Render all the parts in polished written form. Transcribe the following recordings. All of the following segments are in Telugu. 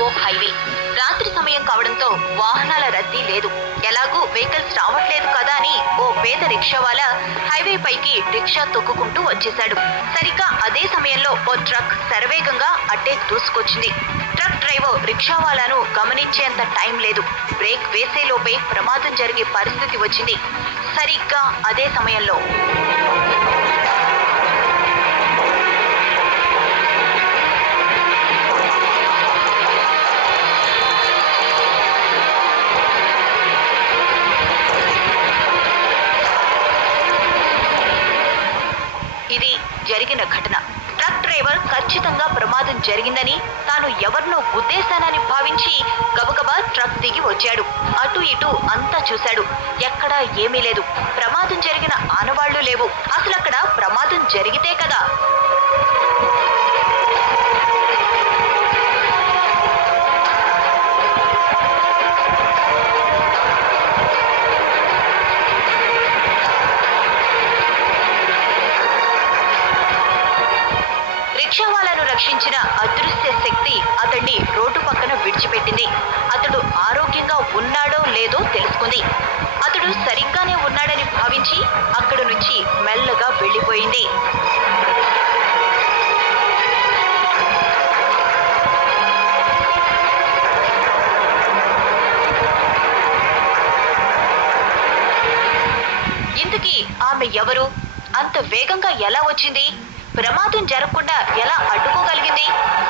ఓ హైవే. రాత్రి సమయం కావడంతో వాహనాల రద్దీ లేదు. ఎలాగూ వెహికల్స్ రావట్లేదు కదా అని ఓ పేద రిక్షావాలా హైవే పైకి రిక్షా తొక్కుకుంటూ వచ్చేశాడు. సరిగ్గా అదే సమయంలో ఓ ట్రక్ శరవేగంగా అడ్డే దూసుకొచ్చింది. ట్రక్ డ్రైవర్ రిక్షావాలాను గమనించేంత టైం లేదు. బ్రేక్ వేసేలోపే ప్రమాదం జరిగే పరిస్థితి వచ్చింది. సరిగ్గా అదే సమయంలో ఇది జరిగిన ఘటన. ట్రక్ డ్రైవర్ ఖచ్చితంగా ప్రమాదం జరిగిందని, తాను ఎవరినో గుద్దేశానని భావించి గబగబా ట్రక్ దిగి వచ్చాడు. అటు ఇటు అంతా చూశాడు. ఎక్కడా ఏమీ లేదు. ప్రమాదం జరిగిన ఆనవాళ్లు లేవు. అసలక్కడ ప్రమాదం జరిగితే కదా. రిక్షావాలాను రక్షించిన అదృశ్య శక్తి అతన్ని రోడ్డు పక్కన విడిచిపెట్టింది. అతడు ఆరోగ్యంగా ఉన్నాడో లేదో తెలుసుకుంది. అతడు సరిగ్గానే ఉన్నాడని భావించి అక్కడి నుంచి మెల్లగా వెళ్ళిపోయింది. ఇంతకీ ఆమె ఎవరు? అంత వేగంగా ఎలా వచ్చింది? ప్రమాదం జరగకుండా ఎలా అడ్డుకోగలిగింది?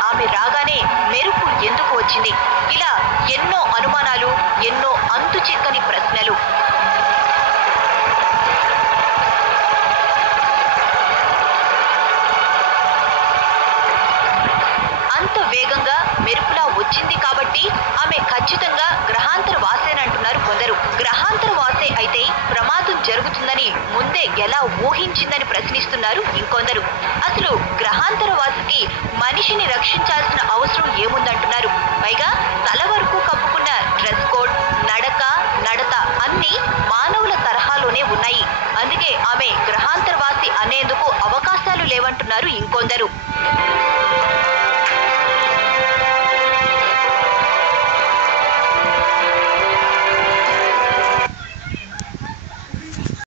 ఆమె రాగానే మెరుపు ఎందుకు వచ్చింది? ఇలా ఎన్నో అనుమానాలు, ఎన్నో అంతు చిక్కని ప్రశ్నలు. అంత వేగంగా మెరుపులా వచ్చింది కాబట్టి ఆమె ఖచ్చితంగా గ్రహాంతర వాసేనంటున్నారు కొందరు. గ్రహాంతర వాసే అయితే ప్రమాదం జరుగుతుందని ముందే ఎలా ఊహించిందని ప్రశ్నిస్తున్నారు ఇంకొందరు. అసలు గ్రహాంతర వాసికి మనిషిని రక్షించాల్సిన అవసరం ఏముందంటున్నారు. పైగా తల వరకు కప్పుకున్న డ్రెస్ కోడ్, నడత అన్ని మానవుల తరహాలోనే ఉన్నాయి. అందుకే ఆమె గ్రహాంతరవాసి అనేందుకు అవకాశాలు లేవంటున్నారు ఇంకొందరు.